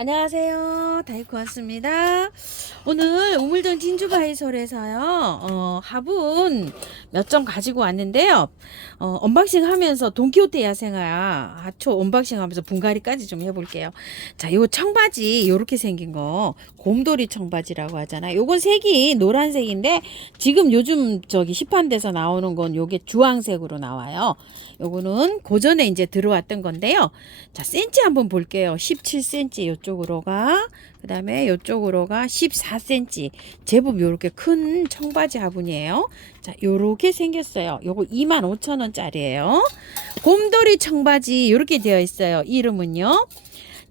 안녕하세요. 다이코 왔습니다. 오늘 우물정 진주바이솔에서요. 화분 몇 점 가지고 왔는데요. 언박싱 하면서 돈키호테 야생화 하초 언박싱 하면서 분갈이까지 좀 해볼게요. 자, 요 청바지 요렇게 생긴 거 곰돌이 청바지라고 하잖아요. 요건 색이 노란색인데 지금 요즘 저기 시판돼서 나오는 건 요게 주황색으로 나와요. 요거는 고전에 이제 들어왔던 건데요. 자, 센치 한번 볼게요. 17cm 요쪽으로가, 그 다음에 요쪽으로가 14cm. 제법 요렇게 큰 청바지 화분이에요. 자, 요렇게 생겼어요. 요거 25,000원짜리예요. 곰돌이 청바지 요렇게 되어 있어요. 이름은요.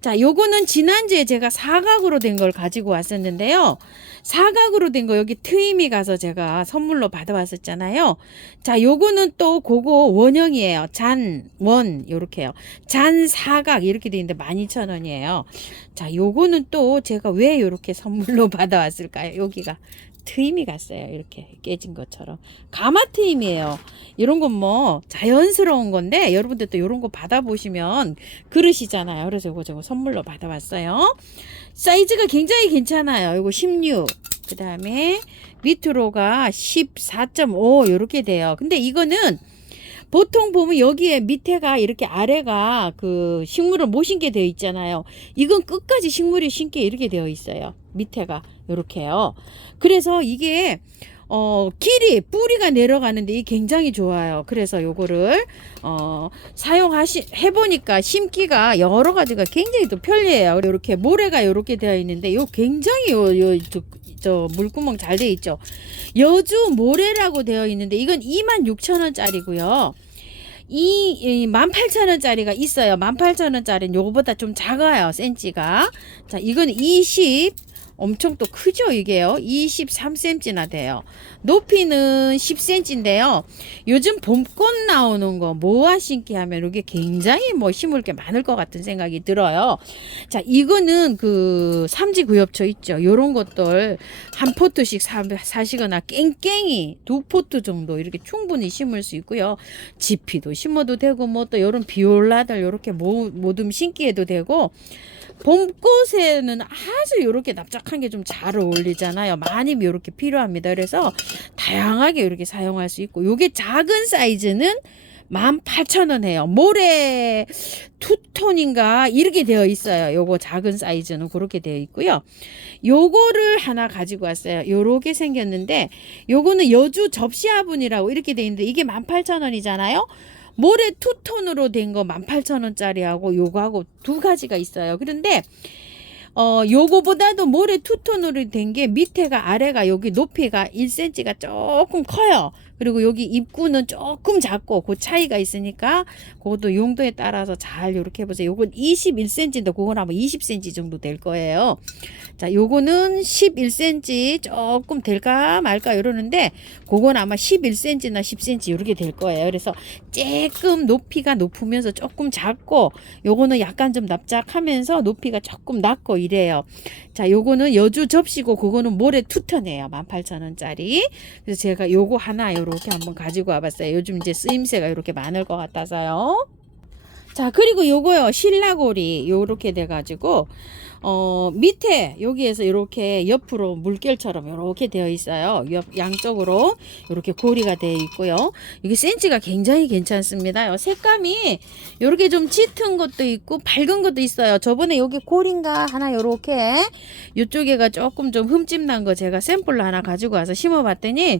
자, 요거는 지난주에 제가 사각으로 된 걸 가지고 왔었는데요. 사각으로 된 거 여기 트임이 가서 제가 선물로 받아왔었잖아요. 자, 요거는 또 그거 원형이에요. 원 요렇게요. 잔 사각 이렇게 돼 있는데 12,000원이에요. 자, 요거는 또 제가 왜 요렇게 선물로 받아왔을까요? 여기가 트임이 갔어요. 이렇게 깨진 것처럼. 가마 트임이에요. 이런 건 뭐 자연스러운 건데 여러분들 또 이런 거 받아보시면 그러시잖아요. 그래서 이거 저거 선물로 받아왔어요. 사이즈가 굉장히 괜찮아요. 이거 16. 그 다음에 밑으로가 14.5 이렇게 돼요. 근데 이거는 보통 보면 여기에 밑에가 이렇게 아래가 그 식물을 못 심게 되어 있잖아요. 이건 끝까지 식물이 심게 이렇게 되어 있어요. 밑에가 이렇게요. 그래서 이게 길이 뿌리가 내려가는데 이 굉장히 좋아요. 그래서 요거를 해보니까 심기가 여러 가지가 굉장히 또 편리해요. 이렇게 모래가 이렇게 되어 있는데 요 굉장히 저 물구멍 잘 되어 있죠. 여주 모래라고 되어 있는데 이건 26,000원짜리고요. 이 18,000원짜리가 있어요. 18,000원짜리는 요거보다 좀 작아요. 센치가. 자, 이건 20 엄청 또 크죠, 이게요. 23cm나 돼요. 높이는 10cm인데요. 요즘 봄꽃 나오는 거 모아 심기 하면 이게 굉장히 뭐 심을 게 많을 것 같은 생각이 들어요. 자, 이거는 그 삼지구엽초 있죠. 요런 것들 한 포트씩 사시거나 깽깽이 두 포트 정도 이렇게 충분히 심을 수 있고요. 지피도 심어도 되고 뭐 또 요런 비올라들 요렇게 모듬 심기에도 되고 봄꽃에는 아주 이렇게 납작한 게 좀 잘 어울리잖아요. 많이 이렇게 필요합니다. 그래서 다양하게 이렇게 사용할 수 있고 요게 작은 사이즈는 18,000원 해요. 모래 투톤인가 이렇게 되어 있어요. 요거 작은 사이즈는 그렇게 되어 있고요. 요거를 하나 가지고 왔어요. 요렇게 생겼는데 요거는 여주 접시 화분이라고 이렇게 되어 있는데 이게 18,000원이잖아요. 모래 투톤으로 된 거 18,000원짜리하고 요거하고 두 가지가 있어요. 그런데 요거보다도 모래 투톤으로 된 게 밑에가 아래가 여기 높이가 1cm가 조금 커요. 그리고 여기 입구는 조금 작고 그 차이가 있으니까 그것도 용도에 따라서 잘 이렇게 해보세요. 요건 21cm인데 그건 아마 20cm 정도 될 거예요. 자, 요거는 11cm 조금 될까 말까 이러는데 그건 아마 11cm나 10cm 이렇게 될 거예요. 그래서 조금 높이가 높으면서 조금 작고 요거는 약간 좀 납작하면서 높이가 조금 낮고 이래요. 자, 요거는 여주 접시고 그거는 모래 투턴이에요. 18,000원짜리. 그래서 제가 요거 하나 요렇게 한번 가지고 와봤어요. 요즘 이제 쓰임새가 이렇게 많을 것 같아서요. 자, 그리고 요거요. 신라고리 요렇게 돼가지고 밑에 여기에서 이렇게 옆으로 물결처럼 이렇게 되어 있어요. 양쪽으로 이렇게 고리가 되어 있고요. 이게 센치가 굉장히 괜찮습니다. 색감이 이렇게 좀 짙은 것도 있고 밝은 것도 있어요. 저번에 여기 고리인가 하나 이렇게 이쪽에가 조금 좀 흠집 난 거 제가 샘플로 하나 가지고 와서 심어봤더니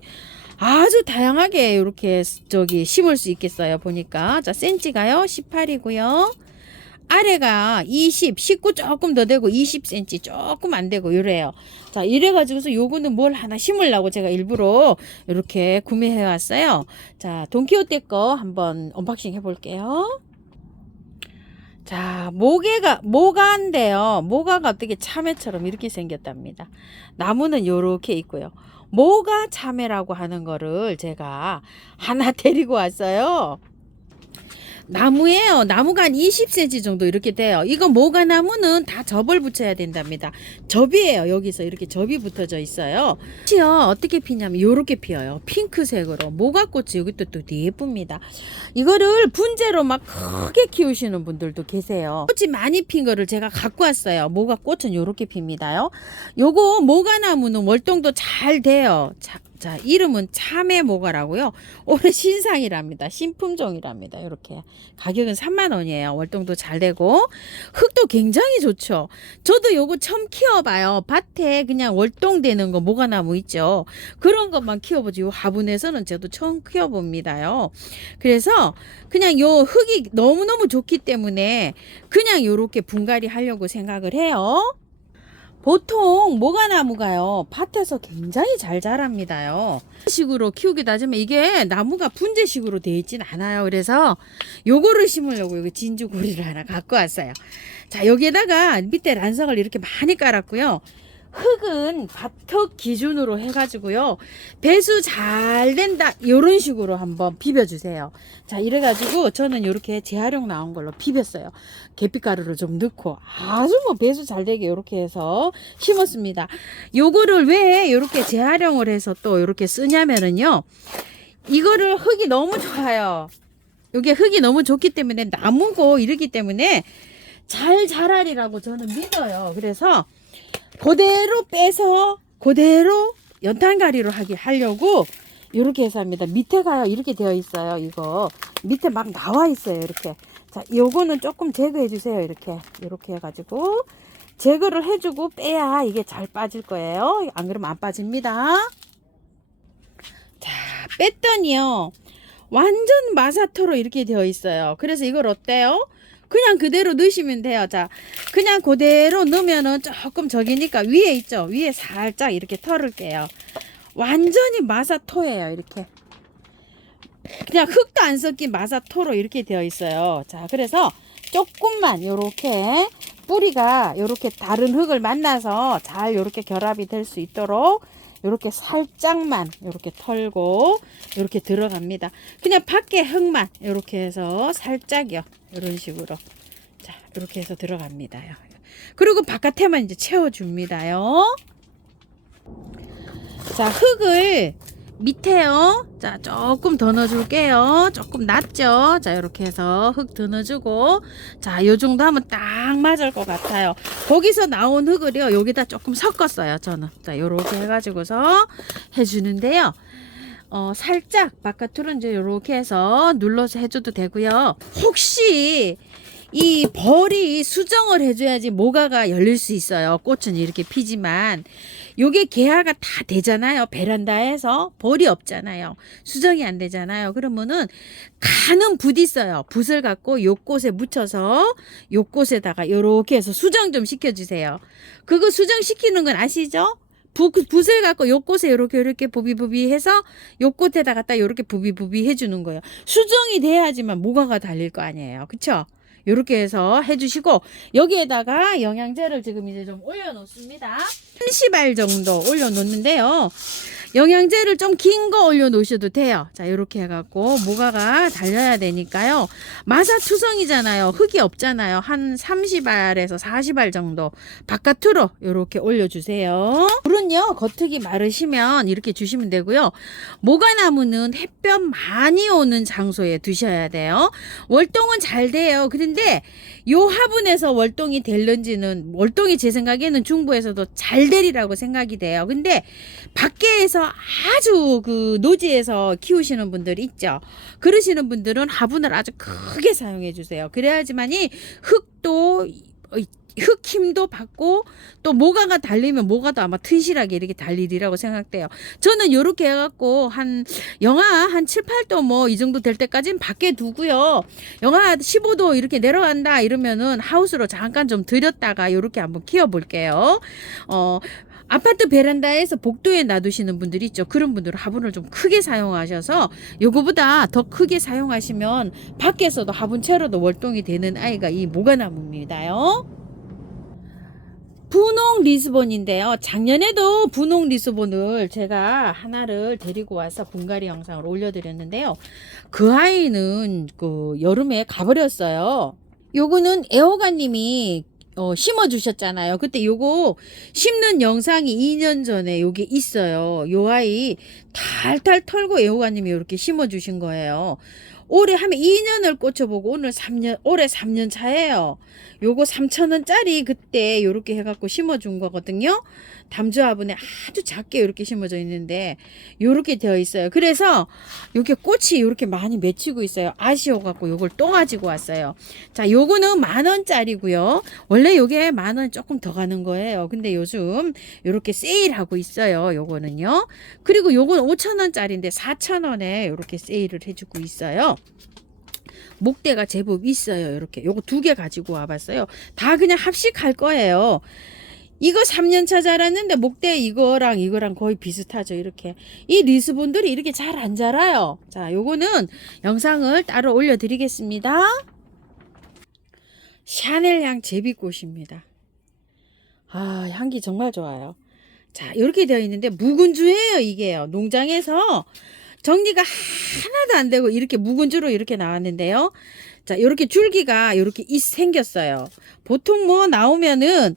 아주 다양하게 이렇게 저기 심을 수 있겠어요. 보니까 자, 센치가요 18이고요. 아래가 20, 19 조금 더 되고 20cm 조금 안 되고 이래요. 자, 이래가지고서 요거는 뭘 하나 심으려고 제가 일부러 이렇게 구매해 왔어요. 자, 돈키호테 거 한번 언박싱 해볼게요. 자, 모가인데요. 모가가 어떻게 참외처럼 이렇게 생겼답니다. 나무는 요렇게 있고요. 모가 참외라고 하는 거를 제가 하나 데리고 왔어요. 나무예요. 나무가 한 20cm 정도 이렇게 돼요. 이거 모가나무는 다 접을 붙여야 된답니다. 접이에요. 여기서 이렇게 접이 붙어져 있어요. 꽃이요. 어떻게 피냐면 요렇게 피어요. 핑크색으로. 모가꽃이 여기 또 되게 예쁩니다. 이거를 분재로 막 크게 키우시는 분들도 계세요. 꽃이 많이 핀 거를 제가 갖고 왔어요. 모가꽃은 요렇게 핍니다요. 요거 모가나무는 월동도 잘 돼요. 자, 이름은 참외모가라고요. 올해 신상이랍니다. 신품종이랍니다. 이렇게 가격은 3만 원이에요. 월동도 잘 되고 흙도 굉장히 좋죠. 저도 요거 처음 키워봐요. 밭에 그냥 월동되는 거 모가나무 있죠. 그런 것만 키워보지. 요 화분에서는 저도 처음 키워봅니다요. 그래서 그냥 요 흙이 너무너무 좋기 때문에 그냥 요렇게 분갈이 하려고 생각을 해요. 보통 모가나무가요 밭에서 굉장히 잘 자랍니다요. 식으로 키우기도 하지만 이게 나무가 분재식으로 되어 있진 않아요. 그래서 요거를 심으려고 여기 진주고리를 하나 갖고 왔어요. 자, 여기에다가 밑에 란석을 이렇게 많이 깔았고요. 흙은 밭흙 기준으로 해가지고요. 배수 잘 된다 이런 식으로 한번 비벼주세요. 자, 이래가지고 저는 이렇게 재활용 나온 걸로 비볐어요. 계피가루를 좀 넣고 아주 뭐 배수 잘 되게 이렇게 해서 심었습니다. 요거를 왜 이렇게 재활용을 해서 또 이렇게 쓰냐면은요. 이거를 흙이 너무 좋아요. 이게 흙이 너무 좋기 때문에 나무고 이러기 때문에 잘 자라리라고 저는 믿어요. 그래서 그대로 빼서 그대로 연탄가리로 하려고 이렇게 해서 합니다. 밑에가요 이렇게 되어 있어요. 이거 밑에 막 나와 있어요. 이렇게. 자, 요거는 조금 제거해 주세요. 이렇게 해가지고 제거를 해주고 빼야 이게 잘 빠질 거예요. 안 그러면 안 빠집니다. 자, 뺐더니요 완전 마사토로 이렇게 되어 있어요. 그래서 이걸 어때요? 그냥 그대로 넣으시면 돼요. 자, 그냥 그대로 넣으면은 조금 적이니까 위에 있죠. 위에 살짝 이렇게 털을게요. 완전히 마사토예요. 이렇게. 그냥 흙도 안 섞인 마사토로 이렇게 되어 있어요. 자, 그래서 조금만 요렇게 뿌리가 요렇게 다른 흙을 만나서 잘 요렇게 결합이 될 수 있도록 요렇게 살짝만 요렇게 털고 요렇게 들어갑니다. 그냥 밖에 흙만 요렇게 해서 살짝요. 이런 식으로. 자, 이렇게 해서 들어갑니다요. 그리고 바깥에만 이제 채워줍니다요. 자, 흙을 밑에요. 자, 조금 더 넣어줄게요. 조금 낮죠. 자, 이렇게 해서 흙 더 넣어주고. 자, 요 정도 하면 딱 맞을 것 같아요. 거기서 나온 흙을요, 여기다 조금 섞었어요. 저는. 자, 요렇게 해가지고서 해주는데요. 살짝 바깥으로 이제 요렇게 해서 눌러서 해줘도 되고요. 혹시 이 벌이 수정을 해줘야지 모가가 열릴 수 있어요. 꽃은 이렇게 피지만 요게 개화가 다 되잖아요. 베란다에서 벌이 없잖아요. 수정이 안 되잖아요. 그러면은 가는 붓 있어요. 붓을 갖고 요 꽃에 묻혀서 요 꽃에다가 요렇게 해서 수정 좀 시켜주세요. 그거 수정시키는 건 아시죠? 붓을 갖고 요 꽃에 요렇게 부비부비 해서 요 꽃에다 갖다 요렇게 부비부비 해주는 거예요. 수정이 돼야지만 모가가 달릴 거 아니에요. 그쵸? 요렇게 해서 해주시고 여기에다가 영양제를 지금 이제 좀 올려놓습니다. 한 시발 정도 올려놓는데요. 영양제를 좀 긴 거 올려놓으셔도 돼요. 자, 이렇게 해갖고 모가가 달려야 되니까요. 마사투성이잖아요. 흙이 없잖아요. 한 30알에서 40알 정도 바깥으로 이렇게 올려주세요. 물은요, 겉흙이 마르시면 이렇게 주시면 되고요. 모가나무는 햇볕 많이 오는 장소에 두셔야 돼요. 월동은 잘 돼요. 그런데 요 화분에서 월동이 될런지는 월동이 제 생각에는 중부에서도 잘 되리라고 생각이 돼요. 근데 밖에서 아주 그 노지에서 키우시는 분들 있죠. 그러시는 분들은 화분을 아주 크게 사용해 주세요. 그래야지만이 흙도 흙 힘도 받고 또 모가가 달리면 모가도 아마 튼실하게 이렇게 달리리라고 생각돼요. 저는 요렇게 해갖고 한 영하 한 7, 8도 뭐 이 정도 될 때까지는 밖에 두고요. 영하 15도 이렇게 내려간다 이러면은 하우스로 잠깐 좀 들였다가 요렇게 한번 키워볼게요. 아파트 베란다에서 복도에 놔두시는 분들이 있죠. 그런 분들은 화분을 좀 크게 사용하셔서 요거보다 더 크게 사용하시면 밖에서도 화분채로도 월동이 되는 아이가 이 모가나무입니다요. 분홍 리스본인데요. 작년에도 분홍 리스본을 제가 하나를 데리고 와서 분갈이 영상을 올려드렸는데요. 그 아이는 그 여름에 가버렸어요. 요거는 애호가님이 심어주셨잖아요. 그때 요거 심는 영상이 2년 전에 요게 있어요. 요 아이 탈탈 털고 애호가님이 이렇게 심어주신 거예요. 올해 하면 2년을 꽂혀보고 올해 3년 차예요. 요거 3,000원짜리 그때 요렇게 해갖고 심어준 거거든요. 담주화분에 아주 작게 이렇게 심어져 있는데 요렇게 되어 있어요. 그래서 요게 꽃이 요렇게 많이 맺히고 있어요. 아쉬워갖고 요걸 또 가지고 왔어요. 자, 요거는 10,000원짜리고요. 원래 요게 10,000원 조금 더 가는 거예요. 근데 요즘 요렇게 세일하고 있어요. 요거는요. 그리고 요건 5,000원짜리인데 4,000원에 요렇게 세일을 해주고 있어요. 목대가 제법 있어요. 이렇게 요거 2개 가지고 와봤어요. 다 그냥 합식할 거예요. 이거 3년차 자랐는데 목대 이거랑 거의 비슷하죠. 이렇게 이 리스본들이 이렇게 잘 안 자라요. 자, 요거는 영상을 따로 올려드리겠습니다. 샤넬 향 제비꽃입니다. 아, 향기 정말 좋아요. 자, 이렇게 되어 있는데 묵은주예요. 이게요. 농장에서 정리가 하나도 안 되고 이렇게 묵은주로 이렇게 나왔는데요. 자, 이렇게 줄기가 이렇게 생겼어요. 보통 뭐 나오면은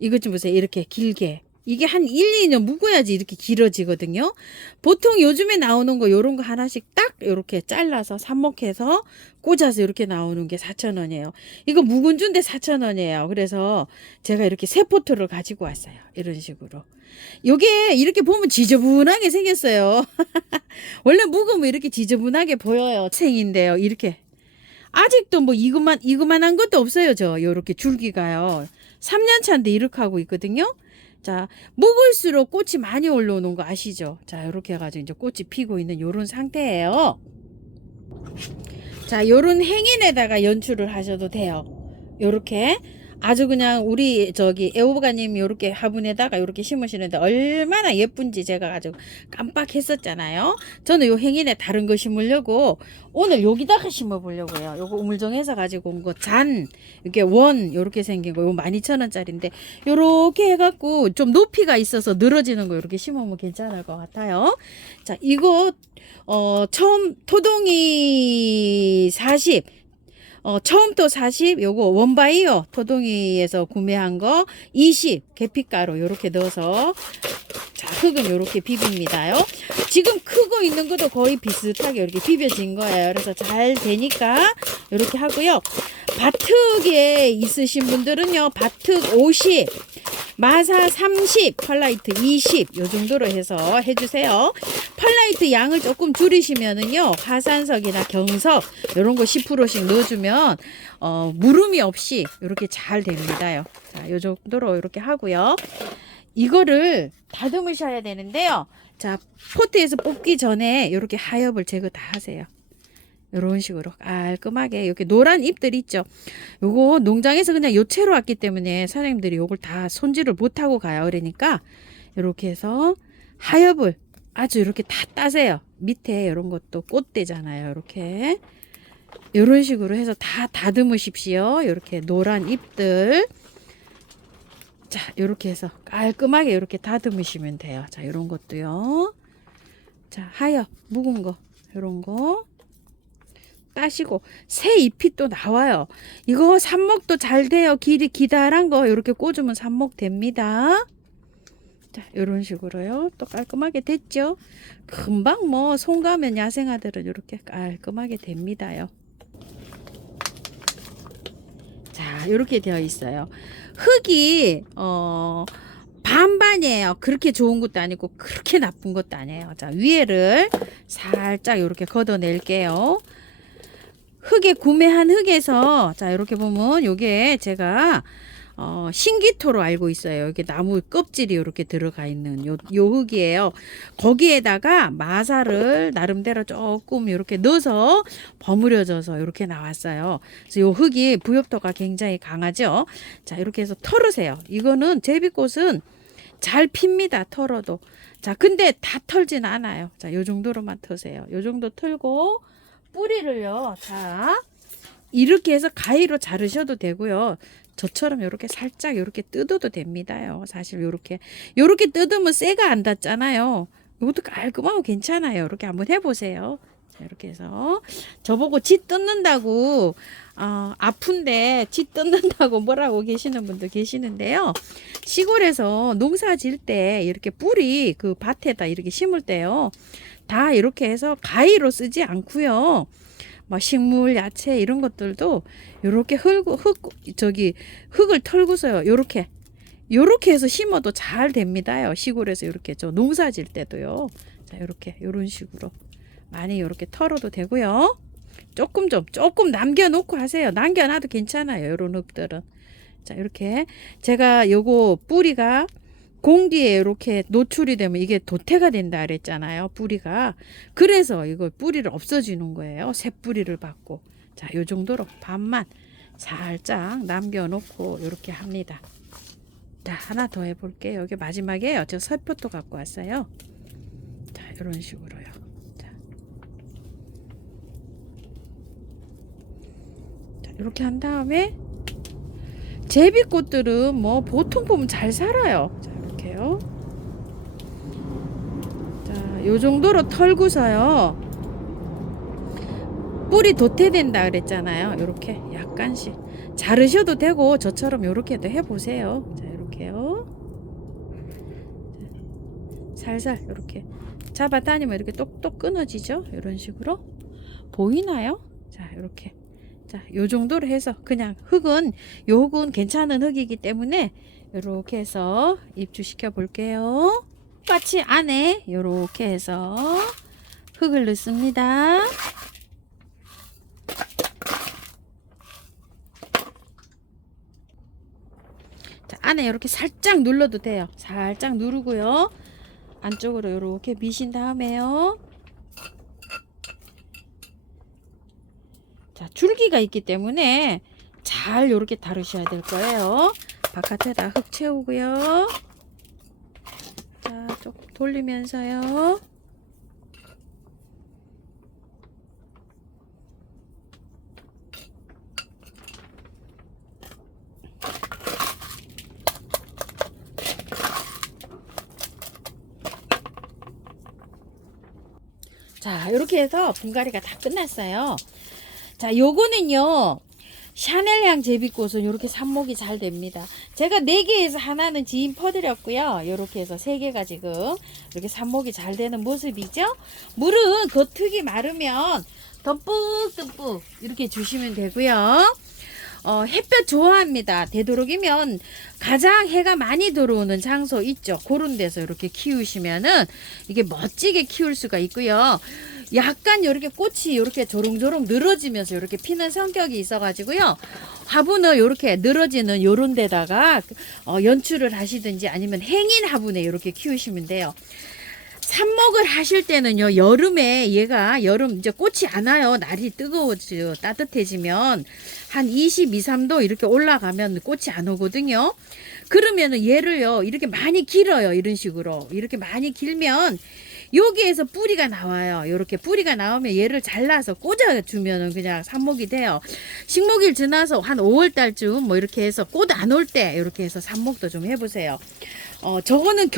이것 좀 보세요. 이렇게 길게. 이게 한 1, 2년 묵어야지 이렇게 길어지거든요. 보통 요즘에 나오는 거 요런 거 하나씩 딱 이렇게 잘라서 삽목해서 꽂아서 이렇게 나오는 게 4,000원이에요. 이거 묵은주인데 4,000원이에요. 그래서 제가 이렇게 세 포트를 가지고 왔어요. 이런 식으로. 요게 이렇게 보면 지저분하게 생겼어요. 원래 묵으면 이렇게 지저분하게 보여요. 생인데요. 이렇게 아직도 뭐 이거만한 것도 없어요. 저 요렇게 줄기가요. 3년 차인데 이렇게 하고 있거든요. 자, 묵을수록 꽃이 많이 올라오는 거 아시죠? 자, 요렇게 해가지고 이제 꽃이 피고 있는 요런 상태예요. 자, 요런 행인에다가 연출을 하셔도 돼요. 요렇게 아주 그냥 우리 저기 애호가님 요렇게 화분에다가 요렇게 심으시는데 얼마나 예쁜지 제가 아주 깜빡했었잖아요. 저는 요 행인에 다른 거 심으려고 오늘 여기다가 심어 보려고요. 요거 우물정에서 가지고 온 거 잔 이렇게 원 요렇게 생긴 거 요 12,000원짜리인데 요렇게 해갖고 좀 높이가 있어서 늘어지는 거 요렇게 심으면 괜찮을 것 같아요. 자, 이거 처음 토동이 40 처음도 40 요거 원바이어 토동이에서 구매한 거 20 계피가루 요렇게 넣어서 자, 흙은 요렇게 비빕니다요. 지금 크고 있는 것도 거의 비슷하게 이렇게 비벼진 거예요. 그래서 잘 되니까 요렇게 하고요. 바특에 있으신 분들은요, 바특 50 마사 30 펄라이트 20 요 정도로 해서 해주세요. 펄라이트 양을 조금 줄이시면은요, 화산석이나 경석 요런 거 10%씩 넣어주면 물음이 없이 이렇게 잘 됩니다요. 자, 요 정도로 이렇게 하고요. 이거를 다듬으셔야 되는데요. 자, 포트에서 뽑기 전에 이렇게 하엽을 제거 다 하세요. 이런 식으로 깔끔하게 이렇게 노란 잎들 있죠. 요거 농장에서 그냥 요채로 왔기 때문에 사장님들이 요걸 다 손질을 못하고 가요. 그러니까 이렇게 해서 하엽을 아주 이렇게 다 따세요. 밑에 이런 것도 꽃대잖아요. 이렇게 이런 식으로 해서 다 다듬으십시오. 이렇게 노란 잎들. 자, 이렇게 해서 깔끔하게 이렇게 다듬으시면 돼요. 자, 이런 것도요. 자, 하엽 묵은 거 이런 거 따시고 새 잎이 또 나와요. 이거 삽목도 잘 돼요. 길이 기다란 거 이렇게 꽂으면 삽목 됩니다. 자, 이런 식으로요. 또 깔끔하게 됐죠. 금방 뭐 손 가면 야생아들은 이렇게 깔끔하게 됩니다요. 자, 이렇게 되어 있어요. 흙이 반반이에요. 그렇게 좋은 것도 아니고 그렇게 나쁜 것도 아니에요. 자, 위에를 살짝 이렇게 걷어낼게요. 흙에 구매한 흙에서 자, 이렇게 보면 요게 제가 신기토로 알고 있어요. 이게 나무 껍질이 이렇게 들어가 있는 요 흙이에요. 거기에다가 마사를 나름대로 조금 이렇게 넣어서 버무려져서 이렇게 나왔어요. 그래서 요 흙이 부엽도가 굉장히 강하죠. 자, 이렇게 해서 털으세요. 이거는 제비꽃은 잘 핍니다. 털어도. 자, 근데 다 털진 않아요. 자, 요 정도로만 터세요. 요 정도 털고 뿌리를요. 자, 이렇게 해서 가위로 자르셔도 되고요. 저처럼 요렇게 살짝 요렇게 뜯어도 됩니다요. 사실 요렇게 뜯으면 쇠가 안 닿잖아요. 이것도 깔끔하고 괜찮아요. 이렇게 한번 해보세요. 자, 이렇게 해서 저보고 지 뜯는다고 아픈데 지 뜯는다고 뭐라고 계시는 분도 계시는데요. 시골에서 농사 질 때 이렇게 뿌리 그 밭에다 이렇게 심을 때요. 다 이렇게 해서 가위로 쓰지 않고요. 뭐 식물, 야채 이런 것들도 요렇게 흙을 털고서요. 요렇게 해서 심어도 잘 됩니다요. 시골에서 이렇게 저 농사 질 때도요. 자, 요런 식으로 많이 요렇게 털어도 되고요. 조금 남겨놓고 하세요. 남겨놔도 괜찮아요. 요런 흙들은. 자, 이렇게 제가 요거 뿌리가 공기에 이렇게 노출이 되면 이게 도태가 된다 그랬잖아요. 뿌리가. 그래서 이거 뿌리를 없어지는 거예요. 새 뿌리를 받고. 자, 요 정도로 반만 살짝 남겨놓고 이렇게 합니다. 자, 하나 더 해볼게요. 여기 마지막에요. 저 설포토 갖고 왔어요. 자, 이런 식으로요. 자, 이렇게 한 다음에 제비꽃들은 뭐 보통 보면 잘 살아요. 자, 이렇게요. 자, 요 정도로 털고서요. 뿌리 도태된다 그랬잖아요. 이렇게 약간씩 자르셔도 되고 저처럼 이렇게도 해보세요. 자, 이렇게요. 살살 이렇게 잡아다니면 이렇게 똑똑 끊어지죠. 이런 식으로 보이나요? 자, 이렇게. 자, 요 정도로 해서 그냥 요 흙은 괜찮은 흙이기 때문에 이렇게 해서 입주시켜 볼게요. 똑같이 안에 이렇게 해서 흙을 넣습니다. 자, 안에 이렇게 살짝 눌러도 돼요. 살짝 누르고요. 안쪽으로 이렇게 미신 다음에요. 자, 줄기가 있기 때문에 잘 이렇게 다루셔야 될 거예요. 바깥에다 흙 채우고요. 자, 조금 돌리면서요. 자, 이렇게 해서 분갈이가 다 끝났어요. 자, 요거는요. 샤넬향 제비꽃은 이렇게 삽목이 잘 됩니다. 제가 4개에서 하나는 지인 퍼드렸고요. 이렇게 해서 3개가 지금 이렇게 삽목이 잘 되는 모습이죠. 물은 겉흙이 마르면 듬뿍듬뿍 이렇게 주시면 되고요. 햇볕 좋아합니다. 되도록이면 가장 해가 많이 들어오는 장소 있죠. 그런 데서 이렇게 키우시면은 이게 멋지게 키울 수가 있고요. 약간 이렇게 꽃이 이렇게 조롱조롱 늘어지면서 이렇게 피는 성격이 있어가지고요. 화분을 이렇게 늘어지는 요런 데다가 연출을 하시든지 아니면 행인 화분에 이렇게 키우시면 돼요. 삽목을 하실 때는요, 여름에 여름 이제 꽃이 안 와요. 날이 뜨거워지고 따뜻해지면 한 22, 3도 이렇게 올라가면 꽃이 안 오거든요. 그러면은 얘를요, 이렇게 많이 길어요. 이런 식으로. 이렇게 많이 길면 여기에서 뿌리가 나와요. 이렇게 뿌리가 나오면 얘를 잘라서 꽂아주면은 그냥 삽목이 돼요. 식목일 지나서 한 5월 달쯤 뭐 이렇게 해서 꽃 안 올 때 이렇게 해서 삽목도 좀 해보세요. 저거는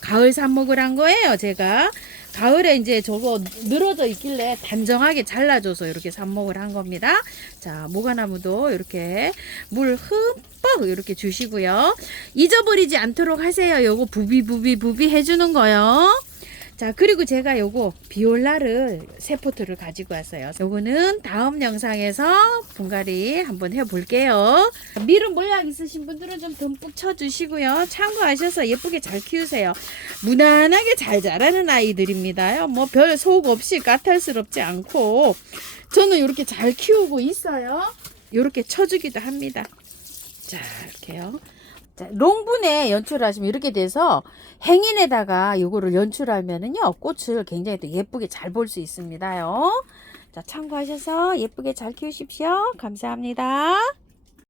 가을 삽목을 한 거예요. 제가 가을에 이제 저거 늘어져 있길래 단정하게 잘라줘서 이렇게 삽목을 한 겁니다. 자, 모과나무도 이렇게 물 흠뻑 이렇게 주시고요. 잊어버리지 않도록 하세요. 요거 부비 해주는 거요. 자, 그리고 제가 요거 비올라를 새 포트를 가지고 왔어요. 요거는 다음 영상에서 분갈이 한번 해볼게요. 미름 몰약 있으신 분들은 좀 듬뿍 쳐주시고요. 참고하셔서 예쁘게 잘 키우세요. 무난하게 잘 자라는 아이들입니다요. 뭐 별 속 없이 까탈스럽지 않고 저는 이렇게 잘 키우고 있어요. 이렇게 쳐주기도 합니다. 자, 이렇게요. 자, 롱분에 연출하시면 이렇게 돼서 행인에다가 요거를 연출하면은요, 꽃을 굉장히 또 예쁘게 잘 볼 수 있습니다요. 자, 참고하셔서 예쁘게 잘 키우십시오. 감사합니다.